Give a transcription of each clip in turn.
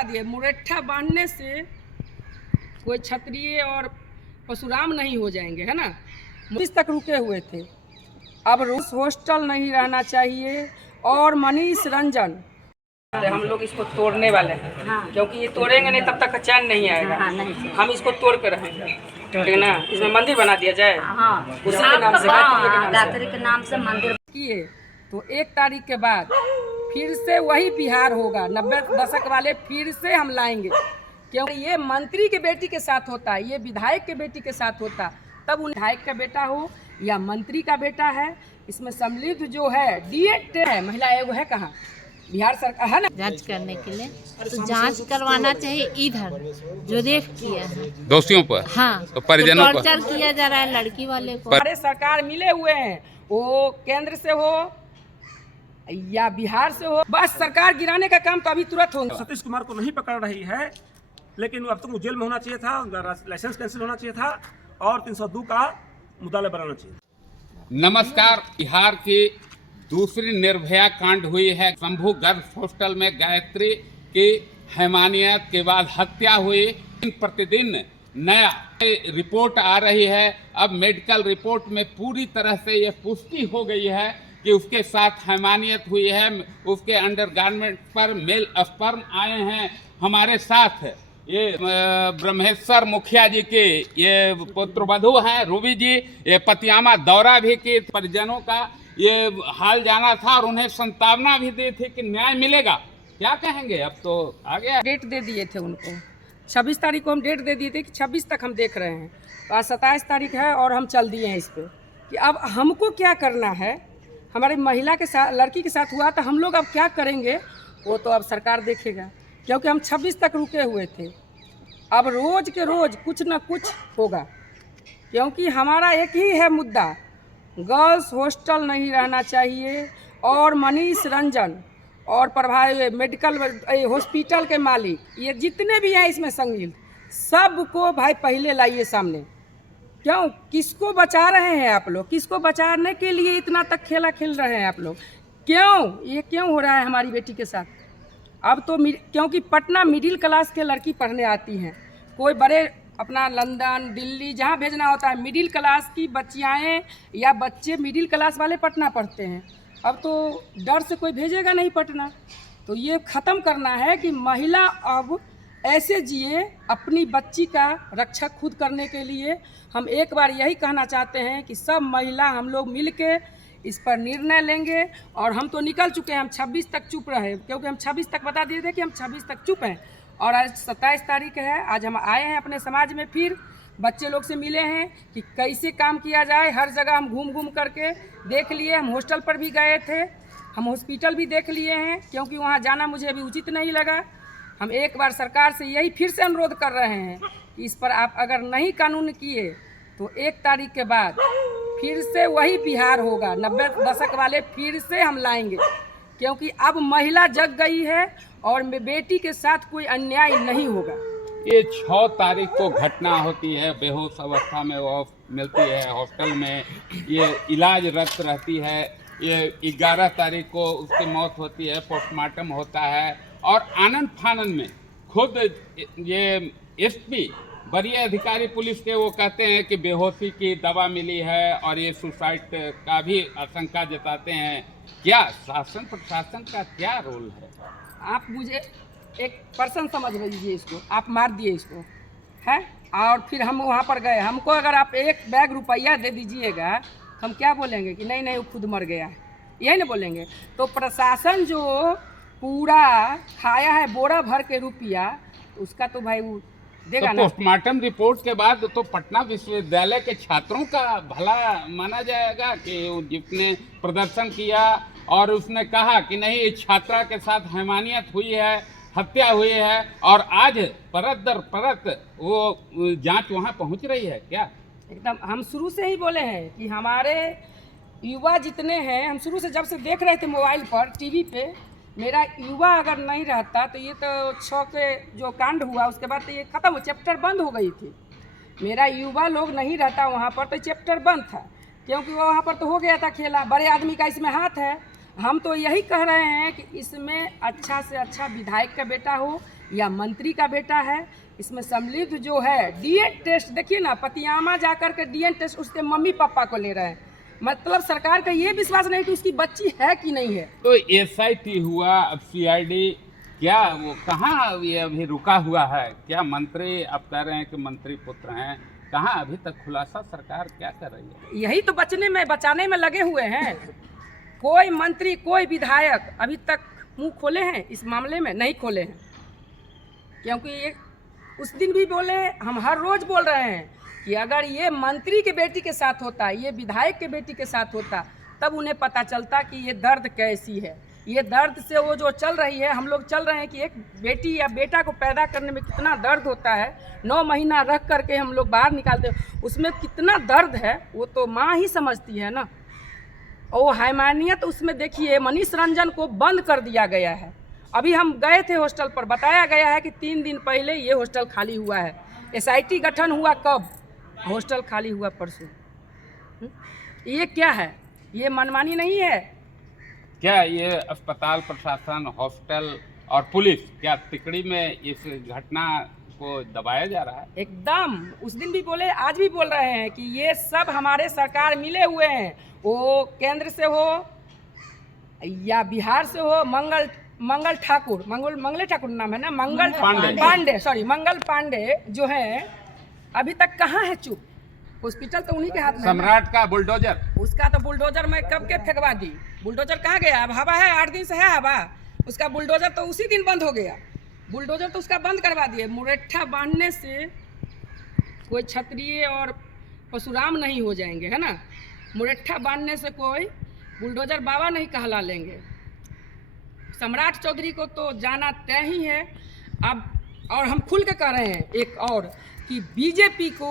दिए मुरेठा बांधने से कोई क्षत्रिय और परशुराम नहीं हो जाएंगे, है ना। इस तक रुके हुए थे। अब रूस हॉस्टल नहीं रहना चाहिए। और मनीष रंजन हम लोग इसको तोड़ने वाले हैं। हाँ। क्योंकि ये तोड़ेंगे नहीं तब तक चैन नहीं आएगा। हाँ, नहीं हम इसको तोड़ के रहेंगे, ठीक है ना। इसमें मंदिर बना दिया जाए। हाँ। उसी के नाम से गायत्री के नाम से मंदिर किए तो 1 तारीख के बाद फिर से वही बिहार होगा। 90 दशक वाले फिर से हम लाएंगे। क्योंकि ये मंत्री के बेटी के साथ होता है, ये विधायक के बेटी के साथ होता, तब उन विधायक का बेटा हो या मंत्री का बेटा है, इसमें सम्मिलित जो है डीएट है, महिला आयोग है कहाँ, बिहार सरकार है ना जांच करने के लिए। तो जांच करवाना चाहिए इधर जो रेप किया है दोषियों पर। हाँ, तो परिजनों पर टॉर्चर किया जा रहा है लड़की वाले को। हमारे सरकार मिले हुए हैं, वो केंद्र से हो या बिहार से हो, बस सरकार गिराने का काम तो अभी तुरंत होगा। सतीश कुमार को नहीं पकड़ रही है, लेकिन अब तक जेल में होना चाहिए था, लाइसेंस कैंसिल होना चाहिए था और 302 का मुद्दालय बनाना चाहिए। नमस्कार। बिहार की दूसरी निर्भया कांड हुई है। शंभू गर्ल्स हॉस्टल में गायत्री की हैवानियत के बाद हत्या हुई। प्रतिदिन नया रिपोर्ट आ रही है। अब मेडिकल रिपोर्ट में पूरी तरह से ये पुष्टि हो गई है कि उसके साथ हैवानियत हुई है। उसके अंडरगारमेंट पर मेल स्पर्म आए हैं। हमारे साथ ये ब्रह्मेश्वर मुखिया जी के ये पुत्रवधू हैं रूबी जी। ये पतियामा दौरा भी की, परिजनों का ये हाल जाना था और उन्हें संतावना भी दी थी कि न्याय मिलेगा। क्या कहेंगे, अब तो आ गया। डेट दे दिए थे उनको, 26 तारीख को हम डेट दे दिए थे कि 26 तक हम देख रहे हैं। तो आज 27 तारीख है और हम चल दिए हैं इस पर कि अब हमको क्या करना है। हमारी महिला के साथ, लड़की के साथ हुआ तो हम लोग अब क्या करेंगे वो तो अब सरकार देखेगा। क्योंकि हम 26 तक रुके हुए थे। अब रोज़ के रोज़ कुछ ना कुछ होगा। क्योंकि हमारा एक ही है मुद्दा, गर्ल्स हॉस्टल नहीं रहना चाहिए। और मनीष रंजन और प्रभारी मेडिकल हॉस्पिटल के मालिक, ये जितने भी हैं इसमें संगिल, सबको भाई पहले लाइए सामने। क्यों, किसको बचा रहे हैं आप लोग? किसको बचाने के लिए इतना तक खेला खेल रहे हैं आप लोग? क्यों ये क्यों हो रहा है हमारी बेटी के साथ? अब तो क्योंकि पटना मिडिल क्लास के लड़की पढ़ने आती हैं, कोई बड़े अपना लंदन दिल्ली जहाँ भेजना होता है, मिडिल क्लास की बच्चियाँ या बच्चे मिडिल क्लास वाले पटना पढ़ते हैं। अब तो डर से कोई भेजेगा नहीं पटना। तो ये ख़त्म करना है कि महिला अब ऐसे जिए, अपनी बच्ची का रक्षा खुद करने के लिए। हम एक बार यही कहना चाहते हैं कि सब महिला हम लोग मिल के इस पर निर्णय लेंगे। और हम तो निकल चुके हैं, हम 26 तक चुप रहे, क्योंकि हम 26 तक बता दिए थे कि हम 26 तक चुप हैं। और आज 27 तारीख है, आज हम आए हैं अपने समाज में, फिर बच्चे लोग से मिले हैं कि कैसे काम किया जाए। हर जगह हम घूम घूम करके देख लिए। हम हॉस्टल पर भी गए थे, हम हॉस्पिटल भी देख लिए हैं, क्योंकि वहाँ जाना मुझे अभी उचित नहीं लगा। हम एक बार सरकार से यही फिर से अनुरोध कर रहे हैं कि इस पर आप अगर नहीं कानून किए तो 1 तारीख के बाद फिर से वही बिहार होगा। 90 दशक वाले फिर से हम लाएंगे। क्योंकि अब महिला जग गई है और बेटी के साथ कोई अन्याय नहीं होगा। ये 6 तारीख को घटना होती है, बेहोश अवस्था में वो मिलती है हॉस्टल में, ये इलाजरत रहती है। ये 11 तारीख को उसकी मौत होती है, पोस्टमार्टम होता है। और आनंद फानन में खुद ये एसपी वरीय अधिकारी पुलिस के वो कहते हैं कि बेहोशी की दवा मिली है और ये सुसाइड का भी आशंका जताते हैं। क्या शासन प्रशासन का क्या रोल है? आप मुझे एक पर्सन समझ लीजिए, इसको आप मार दिए इसको है, और फिर हम वहाँ पर गए। हमको अगर आप 1 बैग रुपया दे दीजिएगा, हम क्या बोलेंगे कि नहीं नहीं वो खुद मर गया है, यही ना बोलेंगे। तो प्रशासन जो पूरा खाया है बोरा भर के रुपया, उसका तो भाई वो देगा ना। पोस्टमार्टम रिपोर्ट के बाद तो पटना विश्वविद्यालय के छात्रों का भला माना जाएगा कि जिसने प्रदर्शन किया और उसने कहा कि नहीं इस छात्रा के साथ हैवानियत हुई है, हत्या हुई है, और आज परत दर परत वो जांच वहां पहुंच रही है। क्या एकदम हम शुरू से ही बोले हैं कि हमारे युवा जितने हैं, हम शुरू से जब से देख रहे थे मोबाइल पर, टीवी पे, मेरा युवा अगर नहीं रहता तो ये तो 6 के जो कांड हुआ उसके बाद तो ये ख़त्म हो, चैप्टर बंद हो गई थी। मेरा युवा लोग नहीं रहता वहाँ पर तो चैप्टर बंद था, क्योंकि वो वहाँ पर तो हो गया था खेला। बड़े आदमी का इसमें हाथ है। हम तो यही कह रहे हैं कि इसमें अच्छा से अच्छा विधायक का बेटा हो या मंत्री का बेटा है। इसमें सम्मिलित जो है डीएनए टेस्ट, देखिए ना, पतियामा जाकर के डीएनए टेस्ट उसके मम्मी पापा को ले रहे हैं। मतलब सरकार का ये विश्वास नहीं कि उसकी बच्ची है कि नहीं है। तो एसआईटी हुआ, अब सीआईडी, क्या वो कहाँ ये अभी रुका हुआ है? क्या मंत्री, आप कह रहे हैं कि मंत्री पुत्र हैं, कहाँ अभी तक खुलासा सरकार क्या कर रही है? यही तो बचाने में लगे हुए हैं। कोई मंत्री, कोई विधायक अभी तक मुंह खोले हैं इस मामले में? नहीं खोले हैं। क्योंकि ये उस दिन भी बोले, हम हर रोज बोल रहे हैं कि अगर ये मंत्री के बेटी के साथ होता, ये विधायक के बेटी के साथ होता, तब उन्हें पता चलता कि ये दर्द कैसी है। ये दर्द से वो जो चल रही है, हम लोग चल रहे हैं कि एक बेटी या बेटा को पैदा करने में कितना दर्द होता है। 9 महीना रख करके हम लोग बाहर निकालते हैं, उसमें कितना दर्द है वो तो माँ ही समझती है ना। और वो हैवानियत उसमें देखिए, मनीष रंजन को बंद कर दिया गया है। अभी हम गए थे हॉस्टल पर, बताया गया है कि 3 दिन पहले ये हॉस्टल खाली हुआ है। एसआईटी गठन हुआ कब? हॉस्टल खाली हुआ परसों। ये क्या है? ये मनमानी नहीं है क्या ये अस्पताल प्रशासन, हॉस्टल और पुलिस, क्या तिकड़ी में इस घटना को दबाया जा रहा है? एकदम। उस दिन भी बोले, आज भी बोल रहे हैं कि ये सब हमारे सरकार मिले हुए हैं। वो केंद्र से हो या बिहार से हो। मंगल ठाकुर नाम है ना, मंगल पांडे जो है, अभी तक कहाँ है? चुप। हॉस्पिटल तो उन्हीं के हाथ में। सम्राट का बुलडोजर, उसका तो बुलडोजर मैं कब के फेंकवा दी। बुलडोजर कहाँ गया? अब हवा है, 8 दिन से है हवा। उसका बुलडोजर तो उसी दिन बंद हो गया। बुलडोजर तो उसका बंद करवा दिए। मुरेठा बांधने से कोई क्षत्रिय और परशुराम नहीं हो जाएंगे, है ना। मुरेठा बांधने से कोई बुलडोजर बाबा नहीं कहला लेंगे। सम्राट चौधरी को तो जाना तय ही है। अब और हम खुल के कह रहे हैं एक और कि बीजेपी को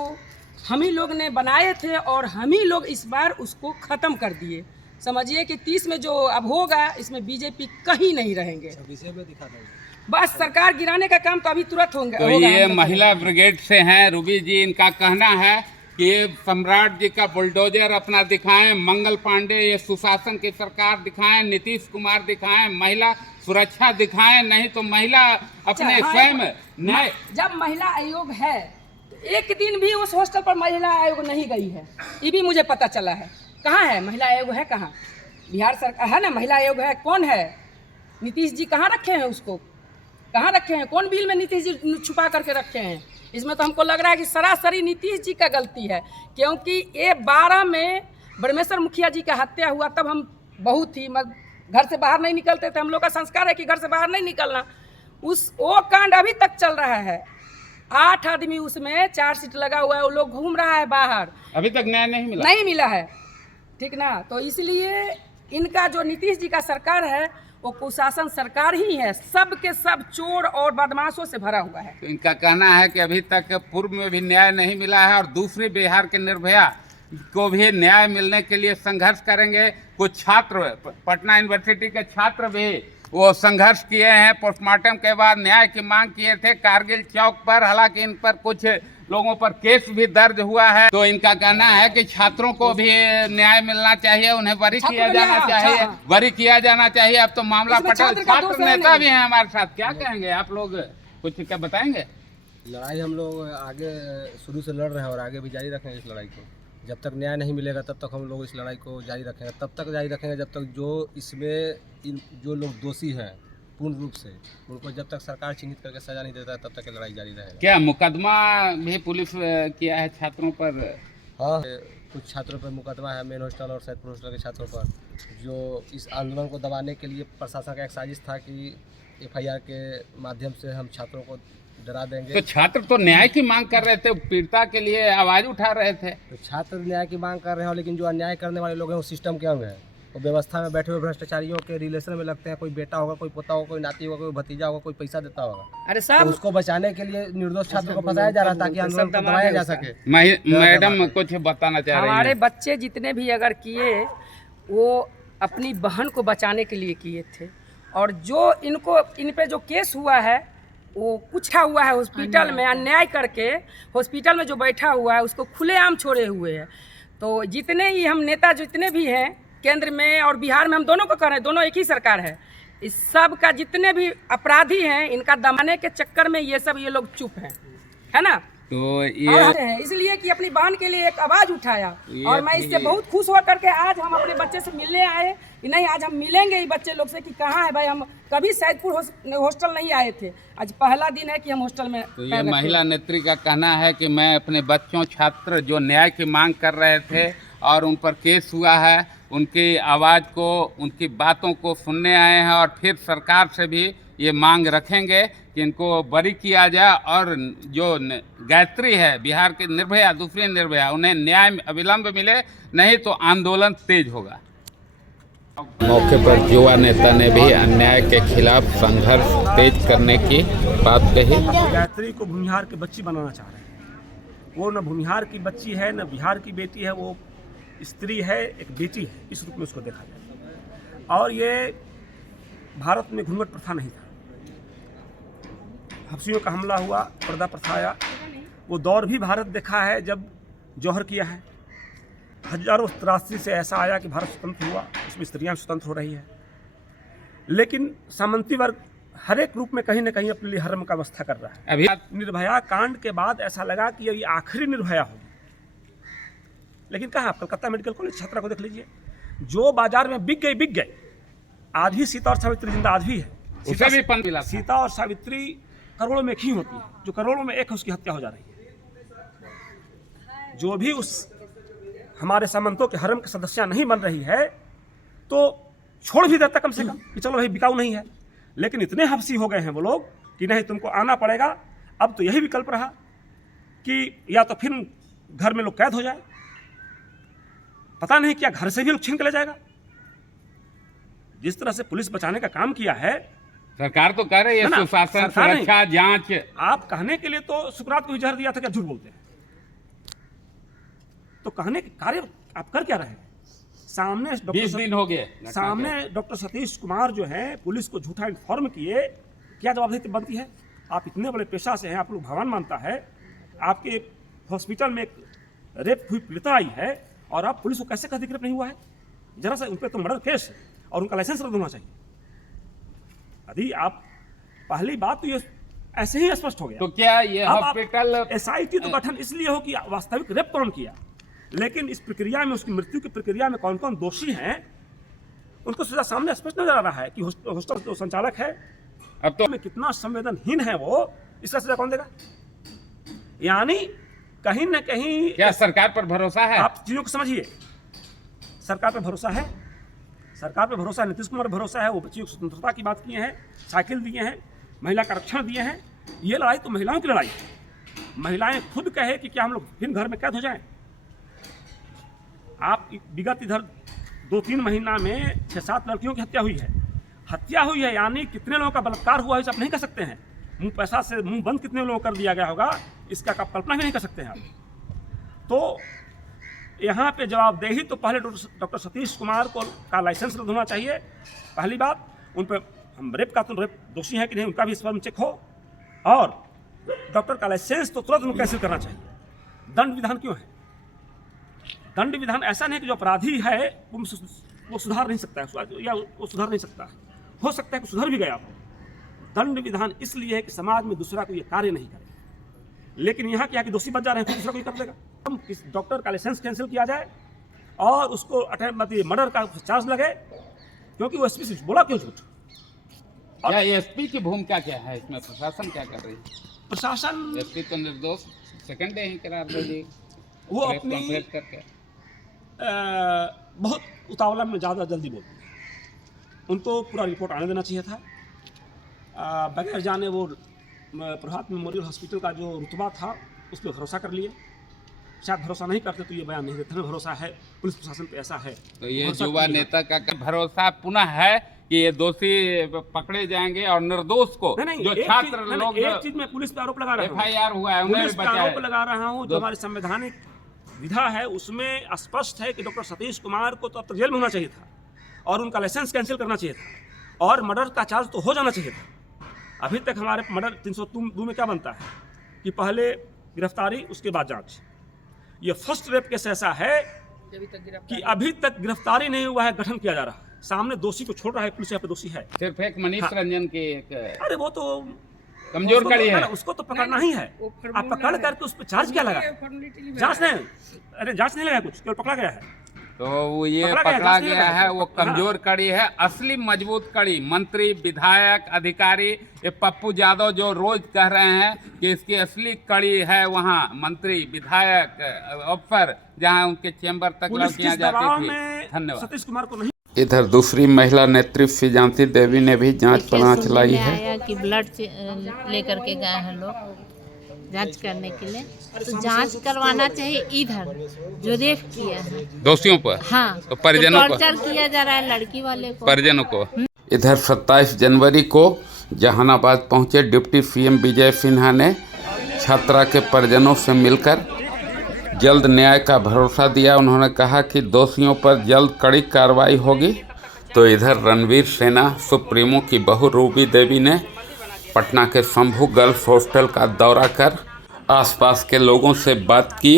हम ही लोग ने बनाए थे और हम ही लोग इस बार उसको ख़त्म कर दिए। समझिए कि 30 में जो अब होगा, इसमें बीजेपी कहीं नहीं रहेंगे। बस सरकार गिराने का काम तो अभी तुरंत होगा। तो ये महिला ब्रिगेड से हैं रूबी जी, इनका कहना है कि ये सम्राट जी का बुलडोजर अपना दिखाएं, मंगल पांडे ये सुशासन की सरकार दिखाएं, नीतीश कुमार दिखाएं, महिला सुरक्षा दिखाएं, नहीं तो महिला अपने स्वयं न्याय। जब महिला आयोग है तो एक दिन भी उस हॉस्टल पर महिला आयोग नहीं गई है, ये भी मुझे पता चला है। कहाँ है महिला आयोग? है कहाँ? बिहार सरकार है ना, महिला आयोग है। कौन है? नीतीश जी कहाँ रखे हैं उसको? कहाँ रखे हैं? कौन बिल में नीतीश जी छुपा करके रखे हैं? इसमें तो हमको लग रहा है कि सरासरी नीतीश जी का गलती है। क्योंकि ये 12 में ब्रह्मेश्वर मुखिया जी का हत्या हुआ, तब हम बहुत ही घर से बाहर नहीं निकलते थे। हम लोग का संस्कार है कि घर से बाहर नहीं निकलना। वो कांड अभी तक चल रहा है। 8 आदमी उसमें, 4 सीट लगा हुआ है, वो लोग घूम रहा है बाहर, अभी तक न्याय नहीं मिला है। ठीक ना। तो इसलिए इनका जो नीतीश जी का सरकार है वो कुशासन सरकार ही है, सब के सब चोर और बदमाशों से भरा हुआ है। तो इनका कहना है कि अभी तक पूर्व में भी न्याय नहीं मिला है और दूसरी बिहार के निर्भया को भी न्याय मिलने के लिए संघर्ष करेंगे। कुछ छात्र, पटना यूनिवर्सिटी के छात्र भी वो संघर्ष किए हैं, पोस्टमार्टम के बाद न्याय की मांग किए थे कारगिल चौक पर। हालांकि इन पर कुछ लोगों पर केस भी दर्ज हुआ है। तो इनका कहना है कि छात्रों को भी न्याय मिलना चाहिए, उन्हें बरी किया जाना चाहिए। अब तो मामला पटल। छात्र नेता भी हैं हमारे साथ, क्या कहेंगे आप लोग? कुछ क्या बताएंगे? लड़ाई हम लोग आगे शुरू से लड़ रहे हैं और आगे भी जारी रखेंगे इस लड़ाई को। जब तक न्याय नहीं मिलेगा तब तक हम लोग इस लड़ाई को जारी रखेंगे, तब तक जारी रखेंगे जब तक जो लोग दोषी हैं पूर्ण रूप से, उनको जब तक सरकार चिन्हित करके सजा नहीं देता है तब तक लड़ाई जारी रहेगा। क्या मुकदमा भी पुलिस किया है छात्रों पर? हाँ, कुछ छात्रों पर मुकदमा है, मेन हॉस्टल और सैदपुर हॉस्टल के छात्रों पर, जो इस आंदोलन को दबाने के लिए प्रशासन का एक साजिश था कि FIR के माध्यम से हम छात्रों को डरा देंगे। तो छात्र तो न्याय की मांग कर रहे थे, पीड़िता के लिए आवाज उठा रहे थे। तो छात्र न्याय की मांग कर रहे हैं, लेकिन जो अन्याय करने वाले लोग हैं वो सिस्टम के अंग हैं। वो व्यवस्था में बैठे हुए भ्रष्टाचारियों के रिलेशन में लगते हैं। कोई बेटा होगा, कोई पोता होगा, कोई नाती होगा, कोई भतीजा होगा, कोई पैसा देता होगा। अरे साहब, तो उसको बचाने के लिए निर्दोष छात्र को फंसाया जा रहा है ताकि आंदोलन को दबाया जा सके। मैडम कुछ बताना चाह रही हैं? हमारे बच्चे जितने भी अगर किए, वो अपनी बहन को बचाने के लिए किए थे। और जो इन पे जो केस हुआ है वो पूछा हुआ है हॉस्पिटल में, अन्याय करके हॉस्पिटल में जो बैठा हुआ है उसको खुलेआम छोड़े हुए हैं। तो जितने ही हम नेता जितने भी हैं केंद्र में और बिहार में, हम दोनों को कर रहे हैं, दोनों एक ही सरकार है, इस सब का जितने भी अपराधी हैं इनका दमाने के चक्कर में ये लोग चुप हैं, है ना। तो और है इसलिए कि अपनी बहन के लिए एक आवाज उठाया और मैं इससे बहुत खुश होकर के आज हम अपने बच्चे से मिलने आए कि नहीं आज हम मिलेंगे ही बच्चे लोग से कि कहाँ है भाई, हम कभी सैदपुर हॉस्टल नहीं आए थे, आज पहला दिन है कि हम हॉस्टल में। तो ये महिला नेत्री का कहना है कि मैं अपने बच्चों छात्र जो न्याय की मांग कर रहे थे और उन पर केस हुआ है, उनकी आवाज़ को, उनकी बातों को सुनने आए हैं और फिर सरकार से भी ये मांग रखेंगे कि इनको बरी किया जाए और जो गायत्री है बिहार की निर्भया, दूसरी निर्भया, उन्हें न्याय अविलंब मिले, नहीं तो आंदोलन तेज होगा। मौके पर युवा नेता ने भी अन्याय के खिलाफ संघर्ष तेज करने की बात कही। गायत्री को भूमिहार की बच्ची बनाना चाह रहे हैं। वो न भूमिहार की बच्ची है न बिहार की बेटी है, वो स्त्री है, एक बेटी है, इस रूप में उसको देखा जाए। और ये भारत में घूंघट प्रथा नहीं था, हफ्सियों का हमला हुआ, पर्दा प्रथा आया, वो दौर भी भारत देखा है जब जौहर किया है। हजारों त्रासदी से ऐसा आया कि भारत स्वतंत्र हुआ, इसमें स्त्रियां स्वतंत्र हो रही है। लेकिन सामंती वर्ग हर एक रूप में कहीं ना कहीं अपने लिए हरम का व्यवस्था कर रहा है। अभी निर्भया कांड के बाद ऐसा लगा कि ये आखिरी निर्भया होगी, लेकिन कहाँ, कलकत्ता मेडिकल कॉलेज छात्रा को देख लीजिए, जो बाजार में बिक गए। आज भी सीता और सावित्री जिंदा आज भी है। उसे भी पन मिला। सीता और सावित्री करोड़ों में एक ही होती है, जो करोड़ों में एक है उसकी हत्या हो जा रही है। जो भी उस हमारे सामंतों के हरम के सदस्य नहीं बन रही है तो छोड़ भी देता कम से कम कि चलो भाई बिकाऊ नहीं है। लेकिन इतने हफ्सी हो गए हैं वो लोग कि नहीं तुमको आना पड़ेगा। अब तो यही विकल्प रहा कि या तो फिर घर में लोग कैद हो जाए, पता नहीं क्या घर से भी लोग छीन के ले जाएगा। जिस तरह से पुलिस बचाने का काम किया है, सरकार तो कह रही है सुशासन, सुरक्षा, जांच। आप कहने के लिए तो सुकरात को भी जहर दिया था, क्या झूठ बोलते हैं। तो कहने के कार्य आप कर क्या रहे हैं। सामने 20 दिन हो गए, सामने डॉक्टर सतीश कुमार जो है पुलिस को झूठा इन्फॉर्म किए, क्या जवाबदेही बनती है। आप इतने बड़े पेशा से हैं, आप लोग भगवान मानता है, आपके हॉस्पिटल में एक रेप हुई पीड़िता आई है और आप पुलिस को कैसे कहते रेप नहीं हुआ है। जरा सा उन पर तो मर्डर केस है और उनका लाइसेंस रद्द होना चाहिए। यदि आप पहली बात तो ये ऐसे ही स्पष्ट हो गया। तो क्या ये हॉस्पिटल एसआईटी तो गठन इसलिए हो कि वास्तविक रेप कौन किया, लेकिन इस प्रक्रिया में, उसकी मृत्यु की प्रक्रिया में कौन कौन दोषी हैं उनको सजा सामने स्पष्ट नजर आ रहा है कि हॉस्टल जो संचालक है अब तो में कितना संवेदनहीन है वो, इसका सजा कौन देगा। यानी कहीं न कहीं क्या सरकार पर भरोसा है। आप चीजों को समझिए, सरकार पर भरोसा है, सरकार पर भरोसा है, नीतीश कुमार भरोसा है। वो बच्चियों की स्वतंत्रता की बात किए हैं, साइकिल दिए हैं, महिला का आरक्षण दिए हैं। ये लड़ाई तो महिलाओं की लड़ाई है। महिलाएं खुद कहे कि क्या हम लोग फिर घर में कैद हो जाएं। आप विगत इधर 2-3 महीना में 6-7 लड़कियों की हत्या हुई है। हत्या हुई है यानी कितने लोगों का बलात्कार हुआ है इसे आप नहीं कह सकते हैं। मुंह पैसा से मुंह बंद कितने लोगों कर दिया गया होगा, इसका आप कल्पना भी नहीं कर सकते हैं आप। तो यहाँ पे जवाबदेही तो पहले डॉक्टर सतीश कुमार को का लाइसेंस रद्द होना चाहिए। पहली बात, उन पर हम रेप का तो रेप दोषी हैं कि नहीं उनका भी इस पर चेक हो, और डॉक्टर का लाइसेंस तो तुरंत उनको कैंसिल करना चाहिए। दंड विधान क्यों है? दंड विधान ऐसा नहीं कि जो अपराधी है वो सुधार नहीं सकता है, या वो सुधार नहीं सकता है। हो सकता है कि सुधर भी गया हो। दंड विधान इसलिए है कि समाज में दूसरा को ये कार्य नहीं करे। लेकिन यहाँ क्या कि दोषी बच जा रहे हैं, दूसरा कोई कर देगा। हम इस डॉक्टर का लाइसेंस कैंसिल किया जाए और उसको मर्डर का चार्ज लगे, क्योंकि वो एसपी से बोला क्यों झूठ। क्या एसपी की भूमिका क्या है इसमें, प्रशासन क्या कर रही है। प्रशासन, एसपी तो निर्दोष सेकंड डे ही करार दे दी, वो अपनी करके बहुत उतावला में ज़्यादा जल्दी बोलते हैं। उनको पूरा रिपोर्ट आने देना चाहिए था। बगैर जाने वो प्रभात मेमोरियल हॉस्पिटल का जो रुतबा था उस पर भरोसा कर लिए। शायद भरोसा नहीं करते तो ये बयान नहीं देते। भरोसा है, पुलिस प्रशासन पे ऐसा है। तो ये युवा नेता का भरोसा पुनः है कि ये दोषी पकड़े जाएंगे और निर्दोष को जो छात्र लोग, एक चीज में पुलिस पे आरोप लगा रहा हूं, FIR हुआ है उन्हें पुलिस पे आरोप लगा रहा हूं। जो हमारी संवैधानिक विधा है उसमें स्पष्ट है कि डॉक्टर सतीश कुमार को तो अब तक जेल में होना चाहिए था और उनका लाइसेंस कैंसिल करना चाहिए था और मर्डर का चार्ज तो हो जाना चाहिए था। अभी तक हमारे मर्डर 302 में क्या बनता है कि पहले गिरफ्तारी उसके बाद जांच। ये फर्स्ट रेप केस ऐसा है कि अभी तक गिरफ्तारी नहीं हुआ है, गठन किया जा रहा है, सामने दोषी को छोड़ रहा है, पुलिस यहाँ पे दोषी है। सिर्फ एक मनीष रंजन की एक अरे वो तो कमजोर कड़ी है, उसको तो पकड़ना ही है। आप पकड़ करके उस पर चार्ज क्या लगा? जांच नहीं, अरे जांच नहीं लगा, कुछ केवल पकड़ा गया है। तो वो ये पकड़ा गया है, वो कमजोर कड़ी है। असली मजबूत कड़ी मंत्री, विधायक, अधिकारी, ये पप्पू यादव जो रोज कह रहे हैं कि इसकी असली कड़ी है वहाँ मंत्री, विधायक, अफसर, जहाँ उनके चेंबर तक लड़कियां जाती थी। धन्यवाद। सतीश कुमार को नहीं। इधर दूसरी महिला नेत्री फिजांती देवी ने भी जांच पड़ताल चलाई है। आया कि ब्लड लेकर के गए हैं लोग जांच करने के लिए, तो जांच करवाना चाहिए इधर जो रेप किया है दोषियों पर। हाँ, तो परिजनों को टॉर्चर किया जा रहा है लड़की वाले को, परिजनों को। इधर 27 जनवरी को जहानाबाद पहुंचे डिप्टी सीएम विजय सिन्हा ने छात्रा के परिजनों से मिलकर जल्द न्याय का भरोसा दिया। उन्होंने कहा कि दोषियों पर जल्द कड़ी कार्रवाई होगी। तो इधर रणवीर सेना सुप्रीमो की बहू रूबी देवी ने पटना के शंभू गर्ल्स हॉस्टल का दौरा कर आसपास के लोगों से बात की।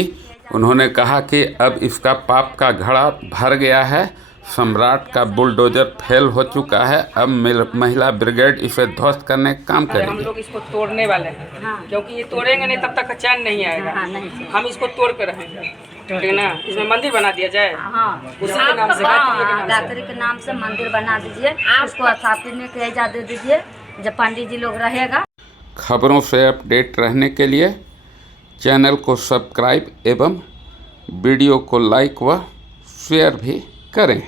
उन्होंने कहा कि अब इसका पाप का घड़ा भर गया है, सम्राट का बुलडोजर फेल हो चुका है, अब महिला ब्रिगेड इसे ध्वस्त करने का काम करेगी। हम लोग इसको तोड़ने वाले हैं। हाँ। क्योंकि ये तोड़ेंगे नहीं तब तक चैन नहीं आएगा। हाँ, नहीं। हम इसको तोड़ कर रहेंगे, ठीक है ना। इसमें मंदिर बना दिया जाए। हाँ। उसी के नाम से गायत्री के नाम से मंदिर बना दीजिए, उसको स्थापित की इजाजत दे दीजिए, जब पंडित जी लोग रहेगा। खबरों से अपडेट रहने के लिए चैनल को सब्सक्राइब एवं वीडियो को लाइक व शेयर भी करें।